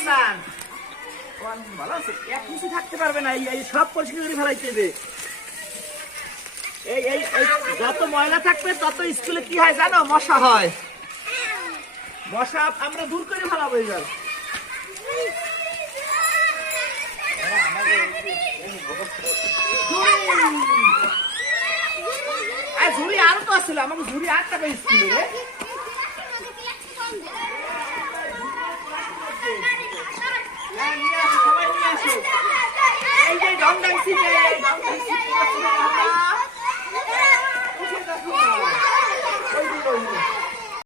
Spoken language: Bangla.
হাসান ভালো আছে, এক কিছু থাকতে পারবে না, এই সব পরিষ্কার করে ফেলাইতে হবে। এই এই এই যত ময়লা থাকবে তত স্কুলে কি হয় জানো, মশা হয়। মশা আমরা দূর করে ফেলাবো এবার। ঝুড়ি আরো তো আসছিল, আমাকে ঝুড়ি 8 টাকা স্কুলে রে। সবাই নিয়ে আসো, এই যে ডং ডাং সিটে